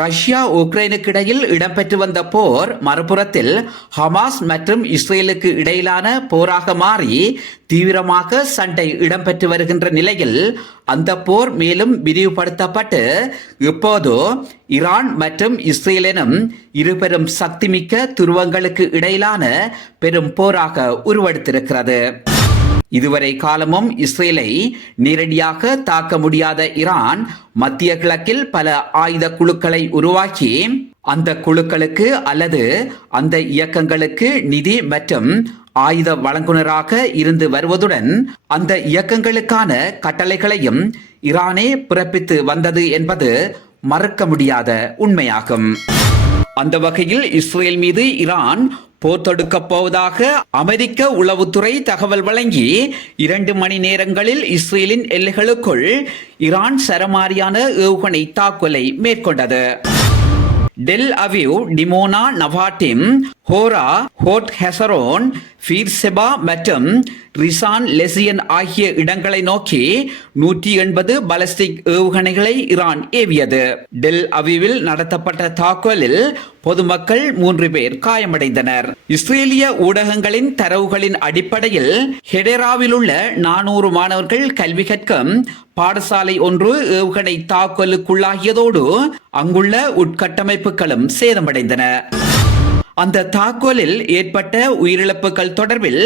Russia உக்ரைனுக்கு இடையில் இடம்பெற்று வந்த போர் மறுபுறத்தில் ஹமாஸ் மற்றும் இஸ்ரேலுக்கு இடையிலான போராக மாறி தீவிரமாக சண்டை இடம்பெற்று வருகின்ற நிலையில் அந்த போர் மேலும் விரிவுபடுத்தப்பட்டு இப்போது ஈரான் மற்றும் இஸ்ரேல் எனும் இருபெரும் சக்திமிக்க துருவங்களுக்கு இடையிலான பெரும் போராக உருவெடுத்திருக்கிறது. இதுவரை காலமும் இஸ்ரேலை நேரடியாக தாக்க முடியாத ஈரான் மத்திய கிழக்கில் பல ஆயுத குழுக்களை உருவாக்கி அந்த குழுக்களுக்கு அல்லது அந்த இயக்கங்களுக்கு நிதி மற்றும் ஆயுத வழங்குனராக இருந்து வருவதுடன் அந்த இயக்கங்களுக்கான கட்டளைகளையும் ஈரானே பிறப்பித்து வந்தது என்பது மறுக்க முடியாத உண்மையாகும். அந்த வகையில் இஸ்ரேல் மீது ஈரான் போர் தொடுக்கப் போவதாக அமெரிக்க உளவுத்துறை தகவல் வழங்கி 2 மணி நேரங்களில் இஸ்ரேலின் எல்லைகளுக்குள் ஈரான் சரமாரியான ஏவுகணை தாக்குதலை மேற்கொண்டது. Tel Aviv, Dimona, நவாட்டிம், Hora, hot ஹெசரோன், ஃபீர்செபா மற்றும் ரிசான் லெசியன் ஆகிய இடங்களை நோக்கி 180 பாலிஸ்டிக் ஏவுகணைகளை ஈரான் ஏவியது. டெல் அவிவில் நடத்தப்பட்ட தாக்குதலில் பொதுமக்கள் 3 பேர் காயமடைந்தனர். இஸ்ரேலிய ஊடகங்களின் தரவுகளின் அடிப்படையில் ஹெடேராவில் உள்ள 400 மாணவர்கள் கல்வி கற்கும் பாடசாலை ஒன்று ஏவுகணை தாக்குதலுக்குள்ளாகியதோடு அங்குள்ள உட்கட்டமைப்புகளும் சேதமடைந்தன. அந்த தாக்குதலில் ஏற்பட்ட உயிரிழப்புகள் தொடர்பில்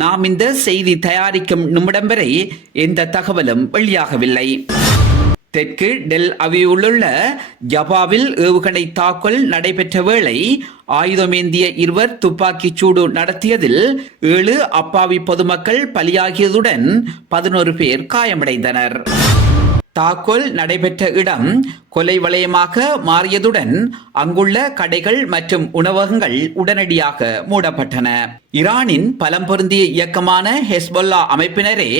நாம் இந்த செய்தி தயாரிக்கும் நிமிடம் வரை எந்த தகவலும் வெளியாகவில்லை. தெற்கு டெல் அவிவுள்ள ஜபாவில் ஏவுகணை தாக்குதல் நடைபெற்ற வேளை ஆயுதமேந்திய 2 துப்பாக்கிச் சூடு நடத்தியதில் 7 அப்பாவி பொதுமக்கள் பலியாகியதுடன் 11 பேர் காயமடைந்தனர். தாக்குதல் நடைபெற்ற இடம் கொலை வலயமாக மாறியதுடன் அங்குள்ள கடைகள் மற்றும் உணவகங்கள் உடனடியாக மூடப்பட்டன. ஈரானின் பலம் பொருந்திய இயக்கமான ஹெஸ்பொல்லா அமைப்பினரே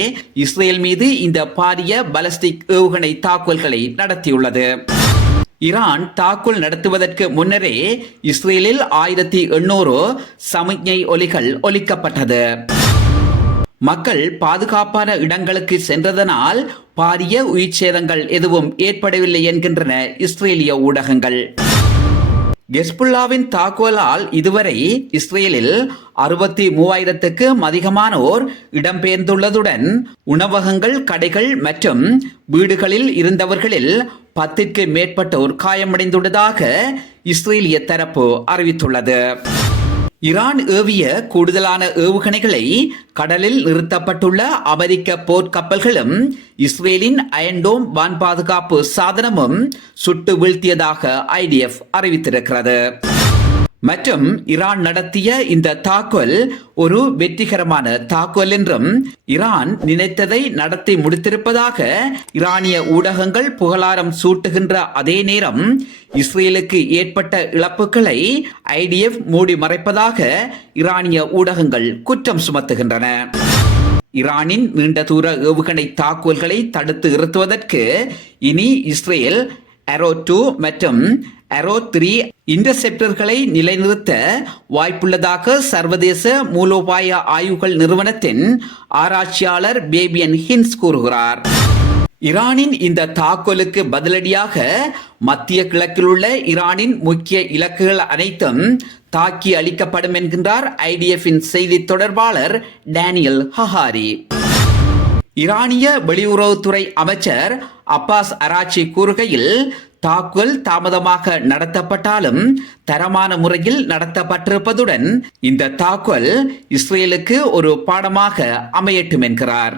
இஸ்ரேல் மீது இந்த பாரிய பாலிஸ்டிக் ஏவுகணை தாக்குதல்களை நடத்தியுள்ளது. ஈரான் தாக்குதல் நடத்துவதற்கு முன்னரே இஸ்ரேலில் 1800 சமிக்ஞை ஒலிகள் ஒலிக்கப்பட்டது. மக்கள் பாதுகாப்பான இடங்களுக்கு சென்றதனால் பாரிய உயிர் சேதங்கள் எதுவும் ஏற்படவில்லை என்கின்றன இஸ்ரேலிய ஊடகங்கள். ஹெஸ்புல்லாவின் தாக்குதலால் இதுவரை இஸ்ரேலில் 63,000க்கும் அதிகமானோர் இடம்பெயர்ந்துள்ளதுடன் உணவகங்கள், கடைகள் மற்றும் வீடுகளில் இருந்தவர்களில் 10க்கு மேற்பட்டோர் காயமடைந்துள்ளதாக இஸ்ரேலிய தரப்பு அறிவித்துள்ளது. ஈரான் ஏவிய கூடுதலான ஏவுகணைகளை கடலில் நிறுத்தப்பட்டுள்ள அமெரிக்க போர்க்கப்பல்களும் இஸ்ரேலின் அயன்டோம் வான் பாதுகாப்பு சாதனமும் சுட்டு வீழ்த்தியதாக IDF அறிவித்திருக்கிறது. மற்றும் ஈரான் நடத்திய இந்த தாக்குதல் ஒரு வெற்றிகரமான தாக்குதல் என்றும் ஈரான் நினைத்ததை நடத்தி முடித்திருப்பதாக ஈரானிய ஊடகங்கள் புகழாரம் சூட்டுகின்ற அதே நேரம் இஸ்ரேலுக்கு ஏற்பட்ட இழப்புகளை IDF மூடி மறைப்பதாக ஈரானிய ஊடகங்கள் குற்றம் சுமத்துகின்றன. ஈரானின் நீண்ட தூர ஏவுகணை தாக்குதல்களை தடுத்து நிறுத்துவதற்கு இனி இஸ்ரேல் Arrow 2 மற்றும் Arrow 3 இன்டர்செப்டர்களை நிலைநிறுத்த வாய்ப்புள்ளதாக சர்வதேச மூலோபாய ஆய்வுகள் நிறுவனத்தின் ஆராய்ச்சியாளர் பேபியன் ஹின்ஸ் கூறுகிறார். ஈரானின் இந்த தாக்குதலுக்கு பதிலடியாக மத்திய கிழக்கில் உள்ள ஈரானின் முக்கிய இலக்குகள் அனைத்தும் தாக்கி அளிக்கப்படும் என்கின்றார் IDF-இன் செய்தி தொடர்பாளர் டேனியல் ஹஹாரி. ஈரானிய வெளியுறவுத்துறை அமைச்சர் அப்பாஸ் அராச்சி கூறுகையில், தாக்குதல் தாமதமாக நடத்தப்பட்டாலும் தரமான முறையில் நடத்தப்பட்டிருப்பதுடன் இந்த தாக்குதல் இஸ்ரேலுக்கு ஒரு பாடமாக அமையட்டும் என்கிறார்.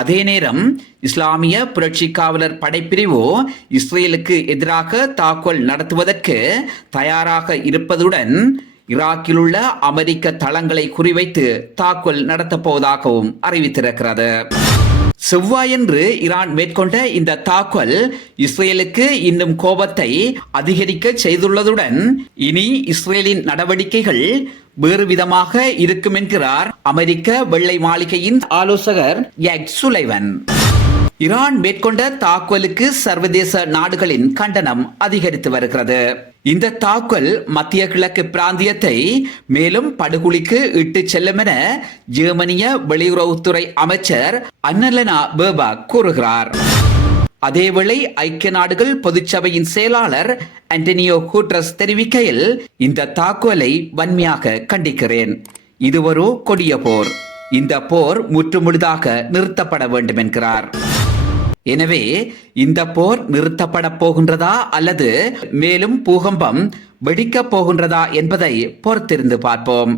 அதே நேரம் இஸ்லாமிய புரட்சி காவலர் படைப்பிரிவு இஸ்ரேலுக்கு எதிராக தாக்குதல் நடத்துவதற்கு தயாராக இருப்பதுடன் ஈராக்கில் உள்ள அமெரிக்க தளங்களை குறிவைத்து தாக்குதல் நடத்தப்போவதாகவும் அறிவித்திருக்கிறது. செவ்வாயன்று ஈரான் மேற்கொண்ட இந்த தாக்குதல் இஸ்ரேலுக்கு இன்னும் கோபத்தை அதிகரிக்க செய்துள்ளதுடன் இனி இஸ்ரேலின் நடவடிக்கைகள் வேறு விதமாக இருக்கும் என்கிறார் அமெரிக்க வெள்ளை மாளிகையின் ஆலோசகர் ஜாக் சுலைவன். ஈரான் மேற்கொண்ட தாக்குதலுக்கு சர்வதேச நாடுகளின் கண்டனம் அதிகரித்து வருகிறது. இந்த தாக்குதல் மத்திய கிழக்கு பிராந்தியத்தை மேலும் படுகொலிக்கு இட்டு செல்லும் என ஜெர்மனிய வெளியுறவுத்துறை அமைச்சர் அன்னலனா பேர்பாக் கூறுகிறார். அதேவேளை ஐக்கிய நாடுகள் பொதுச்சபையின் செயலாளர் ஆண்டனியோ குட்ரஸ் தெரிவிக்கையில், இந்த தாக்குதலை வன்மையாக கண்டிக்கிறேன். இது ஒரு கொடிய போர். இந்த போர் முற்றுமுழுதாக நிறுத்தப்பட வேண்டும் என்கிறார். எனவே இந்த போர் நிறுத்தப்பட போகின்றதா அல்லது மேலும் பூகம்பம் வெடிக்கப் போகின்றதா என்பதை பொறுத்திருந்து பார்ப்போம்.